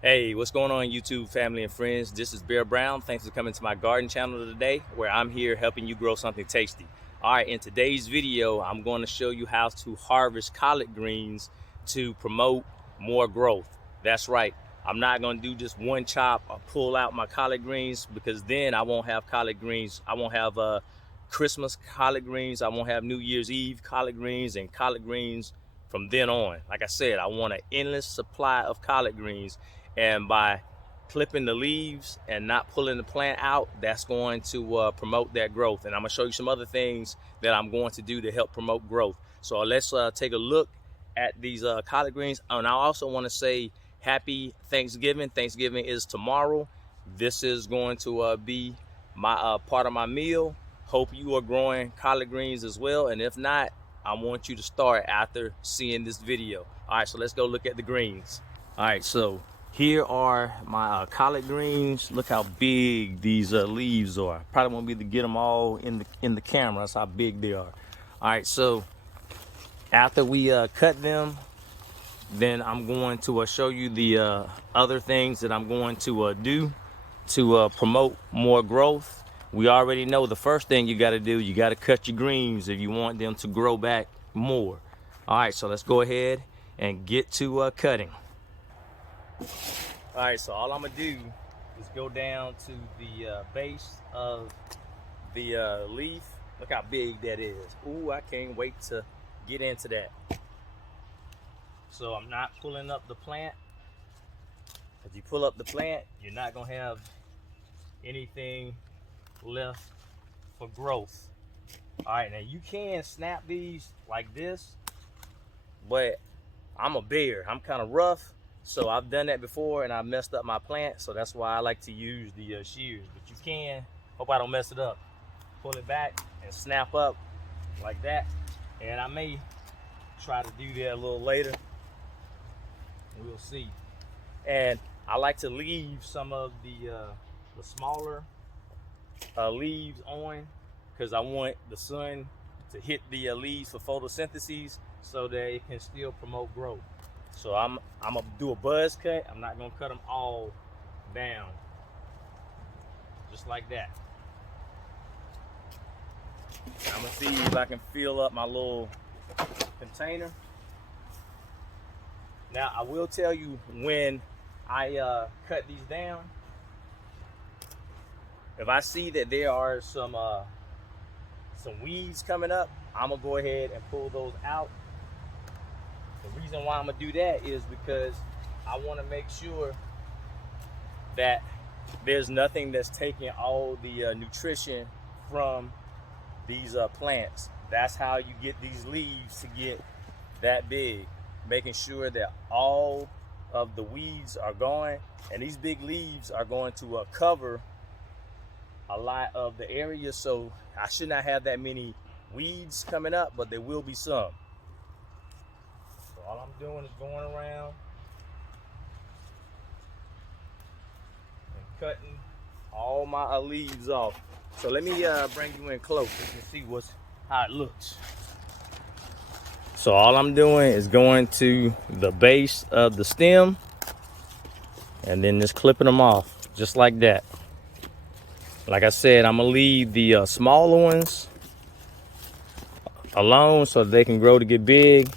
Hey, what's going on, YouTube family and friends? This is Bear Brown. Thanks for coming to my garden channel today, where I'm here helping you grow something tasty. All right, in today's video, I'm going to show you how to harvest collard greens to promote more growth. That's right. I'm not going to do just one chop or pull out my collard greens, because then I won't have collard greens. I won't have Christmas collard greens. I won't have New Year's Eve collard greens and collard greens from then on. Like I said, I want an endless supply of collard greens, and by clipping the leaves and not pulling the plant out, that's going to promote that growth. And I'm gonna show you some other things that I'm going to do to help promote growth. So let's take a look at these collard greens. And I also want to say happy Thanksgiving. Thanksgiving is tomorrow. This is going to be my part of my meal. Hope you are growing collard greens as well, and if not, I want you to start after seeing this video. All right, so let's go look at the greens. All right, so here are my collard greens. Look how big these leaves are. Probably won't be able to get them all in the camera. That's how big they are. All right, so after we cut them, then I'm going to show you the other things that I'm going to do to promote more growth. We already know the first thing you got to do, you got to cut your greens if you want them to grow back more. All right, so let's go ahead and get to cutting. All right, so all I'm gonna do is go down to the base of the leaf. Look how big that is. Ooh, I can't wait to get into that. So I'm not pulling up the plant. If you pull up the plant, you're not gonna have anything left for growth. All right, now you can snap these like this, but I'm a bear. I'm kind of rough. So I've done that before and I messed up my plant. So that's why I like to use the shears. But you can, hope I don't mess it up, pull it back and snap up like that. And I may try to do that a little later. We'll see. And I like to leave some of the smaller leaves on, because I want the sun to hit the leaves for photosynthesis so that it can still promote growth. So I'm gonna do a buzz cut. I'm not gonna cut them all down, just like that. I'm gonna see if I can fill up my little container. Now I will tell you, when I cut these down, if I see that there are some weeds coming up, I'm gonna go ahead and pull those out. The reason why I'm gonna do that is because I want to make sure that there's nothing that's taking all the nutrition from these plants. That's how you get these leaves to get that big, making sure that all of the weeds are gone, and these big leaves are going to cover a lot of the area. So I should not have that many weeds coming up, but there will be some. So all I'm doing is going around and cutting all my leaves off. So let me bring you in close so you can see how it looks. So all I'm doing is going to the base of the stem and then just clipping them off just like that. Like I said, I'm gonna leave the smaller ones alone so they can grow to get big,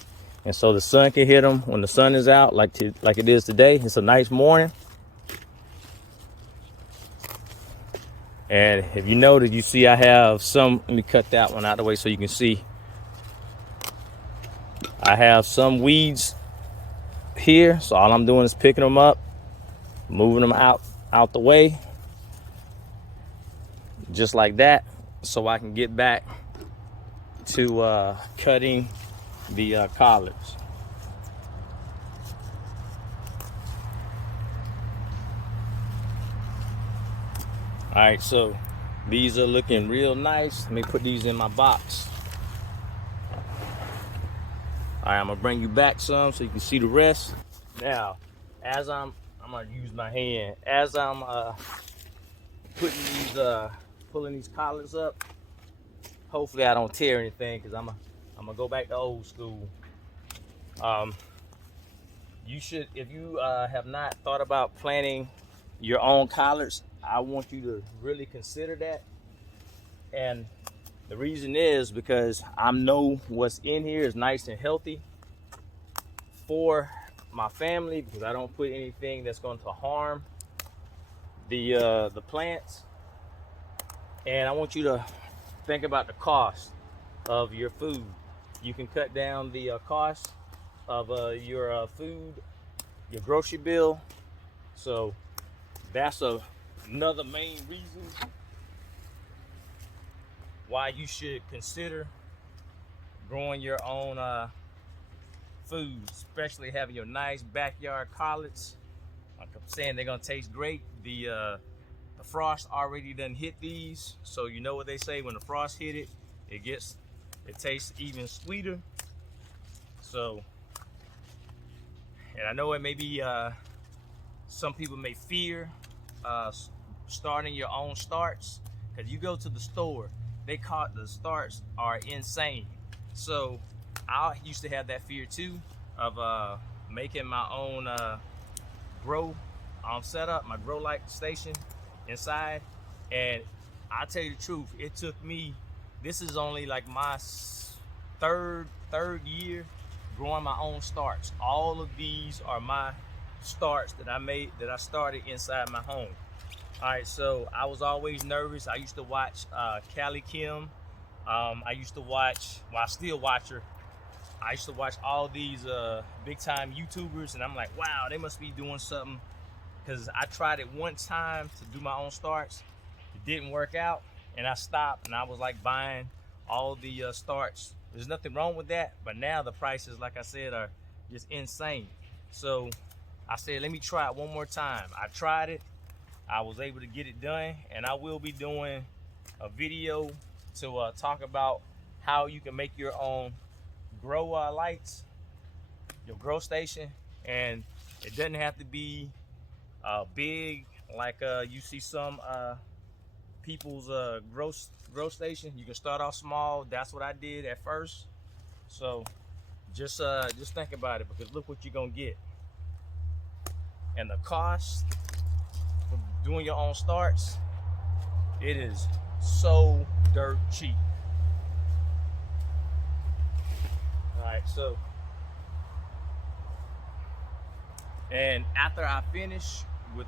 and so the sun can hit them when the sun is out, like it is today. It's a nice morning. And if you notice, you see I have some, let me cut that one out of the way so you can see. I have some weeds here, so all I'm doing is picking them up, moving them out the way, just like that, so I can get back to cutting the collards. All right, so these are looking real nice. Let me put these in my box. All right, I'm gonna bring you back some so you can see the rest. Now, as I'm gonna use my hand as I'm putting these pulling these collards up. Hopefully I don't tear anything, because I'm gonna go back to old school. you should, if you have not thought about planting your own collards, I want you to really consider that. And the reason is because I know what's in here is nice and healthy for my family, because I don't put anything that's going to harm the plants. And I want you to think about the cost of your food. You can cut down the cost of your food, your grocery bill. So that's another main reason why you should consider growing your own food, especially having your nice backyard collards. Like I'm saying, they're gonna taste great. The frost already done hit these, so you know what they say, when the frost hit it, it tastes even sweeter. So, and I know it may be some people may fear starting your own starts, because you go to the store, the starts are insane. So I used to have that fear too of making my own grow setup, my grow light station inside. And I tell you the truth, it took me, this is only like my third year growing my own starts. All of these are my starts that I started inside my home. All right, so I was always nervous. I used to watch Callie Kim. I used to watch, well, I still watch her. I used to watch all these big time YouTubers, and I'm like, wow, they must be doing something. Because I tried it one time to do my own starts. It didn't work out, and I stopped, and I was like buying all the starts. There's nothing wrong with that, but now the prices, like I said, are just insane. So I said, let me try it one more time. I tried it. I was able to get it done, and I will be doing a video to talk about how you can make your own grow lights, your grow station. And it doesn't have to be big like you see some people's grow station. You can start off small. That's what I did at first. So just think about it, because look what you're gonna get. And the cost for doing your own starts, it is so dirt cheap. All right, so, and after I finish with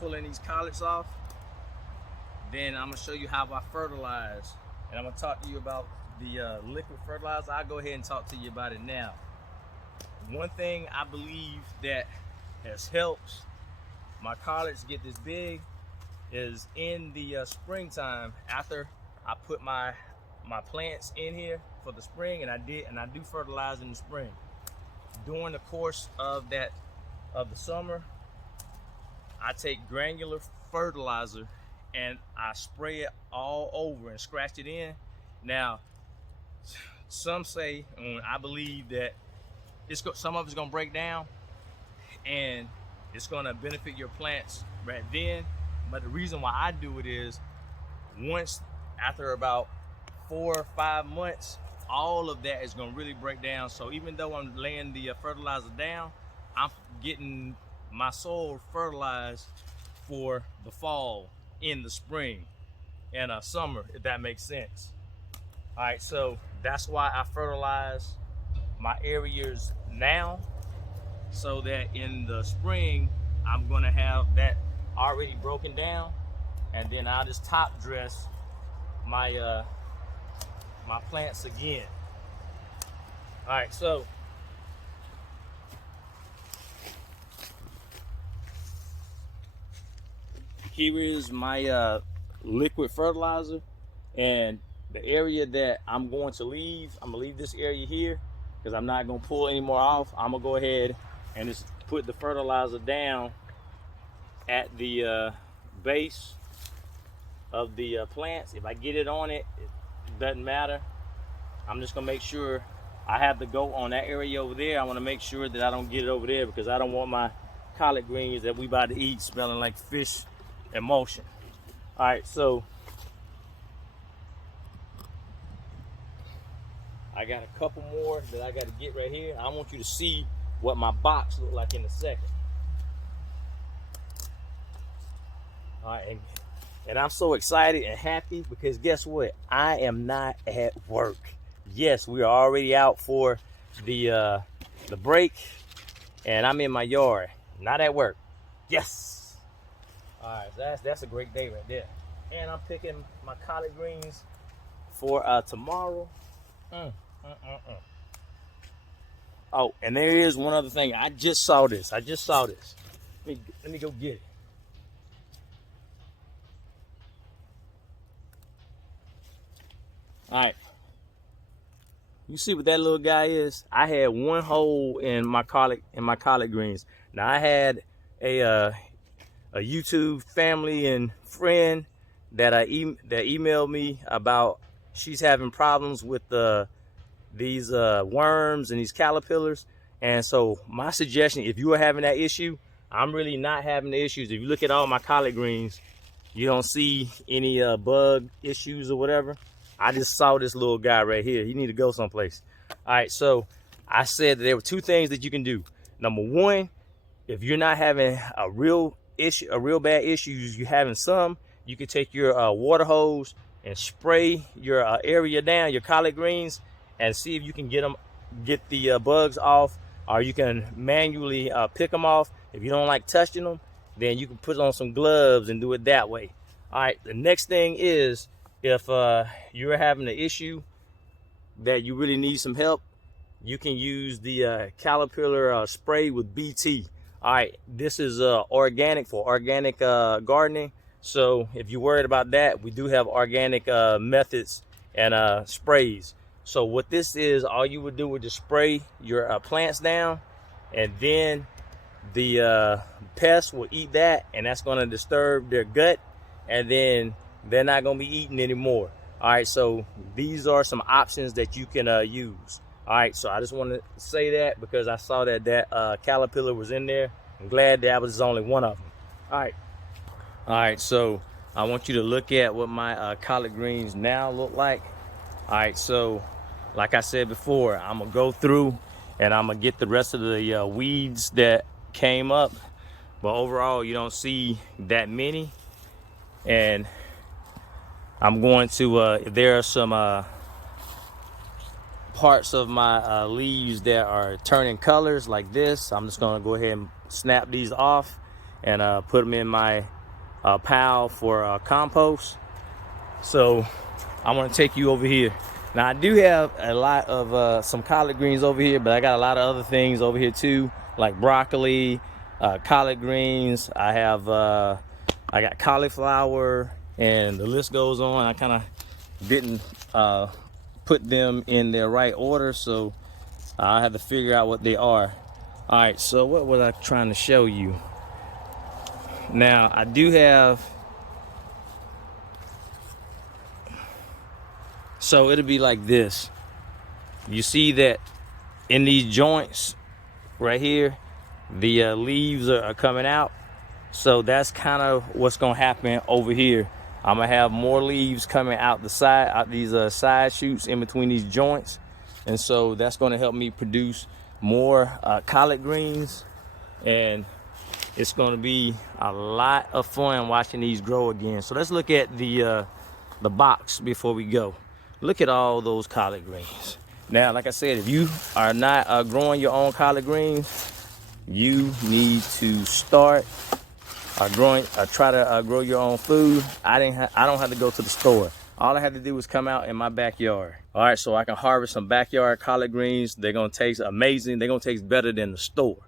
pulling these collards off, then I'm gonna show you how I fertilize, and I'm gonna talk to you about the liquid fertilizer. I'll go ahead and talk to you about it now. One thing I believe that has helped my collards get this big is in the springtime, after I put my plants in here for the spring, and I do fertilize in the spring. During the course of the summer, I take granular fertilizer and I spray it all over and scratch it in. Now, some say, and I believe that some of it's gonna break down and it's gonna benefit your plants right then. But the reason why I do it is, once after about 4 or 5 months, all of that is gonna really break down. So even though I'm laying the fertilizer down, I'm getting my soil fertilized for the fall, in the spring, and summer, if that makes sense. All right, so that's why I fertilize my areas now, so that in the spring I'm gonna have that already broken down, and then I'll just top dress my my plants again. All right, so here is my liquid fertilizer, and the area that I'm going to leave, I'm gonna leave this area here because I'm not gonna pull any more off. I'm gonna go ahead and just put the fertilizer down at the base of the plants. If I get it on it, it doesn't matter. I'm just gonna make sure I have the goat on that area over there. I want to make sure that I don't get it over there, because I don't want my collard greens that we about to eat smelling like fish emulsion. All right, so I got a couple more that I got to get right here. I want you to see what my box look like in a second. All right, and I'm so excited and happy because guess what? I am not at work. Yes, we are already out for the break, and I'm in my yard, not at work. Yes. All right, so that's a great day right there. And I'm picking my collard greens for tomorrow. Oh, and there is one other thing. I just saw this. Let me go get it. All right. You see what that little guy is? I had one hole in my collard greens. Now I had a YouTube family and friend that emailed me about she's having problems with these worms and these caterpillars. And so my suggestion, if you are having that issue, I'm really not having the issues. If you look at all my collard greens, you don't see any bug issues or whatever. I just saw this little guy right here. He need to go someplace. All right, so I said that there were two things that you can do. Number one, if you're not having a real bad issue, you're having some, you can take your water hose and spray your area down, your collard greens, and see if you can get the bugs off, or you can manually pick them off. If you don't like touching them, then you can put on some gloves and do it that way. All right, the next thing is, if you're having an issue that you really need some help, you can use the caterpillar spray with BT. All right, this is organic for organic gardening. So if you're worried about that, we do have organic methods and sprays. So what this is, all you would do would just spray your plants down, and then the pests will eat that, and that's going to disturb their gut, and then they're not going to be eaten anymore. All right, so these are some options that you can use. All right, so I just want to say that because I saw that caterpillar was in there. I'm glad that was only one of them. All right, so I want you to look at what my collard greens now look like. All right, so like I said before, I'm gonna go through and I'm gonna get the rest of the weeds that came up, but overall you don't see that many. And I'm going to if there are some parts of my leaves that are turning colors like this, I'm just gonna go ahead and snap these off and put them in my pile for compost. So I want to take you over here. Now I do have a lot of some collard greens over here, but I got a lot of other things over here too, like broccoli, collard greens. I got cauliflower, and the list goes on. I kind of didn't put them in their right order, so I have to figure out what they are. All right, so what was I trying to show you? Now I do have, so it'll be like this. You see that in these joints right here, the leaves are coming out. So that's kind of what's gonna happen over here. I'm gonna have more leaves coming out the side, out these side shoots in between these joints, and so that's gonna help me produce more collard greens, and it's gonna be a lot of fun watching these grow again. So let's look at the box before we go. Look at all those collard greens. Now, like I said, if you are not growing your own collard greens, you need to start try to grow your own food. I don't have to go to the store. All I have to do is come out in my backyard. All right, so I can harvest some backyard collard greens. They're gonna taste amazing. They're gonna taste better than the store.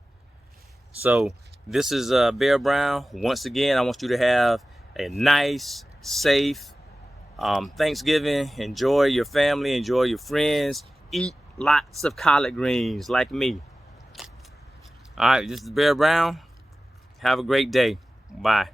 So this is Bear Brown. Once again, I want you to have a nice, safe Thanksgiving. Enjoy your family, enjoy your friends. Eat lots of collard greens like me. All right, this is Bear Brown. Have a great day. Bye.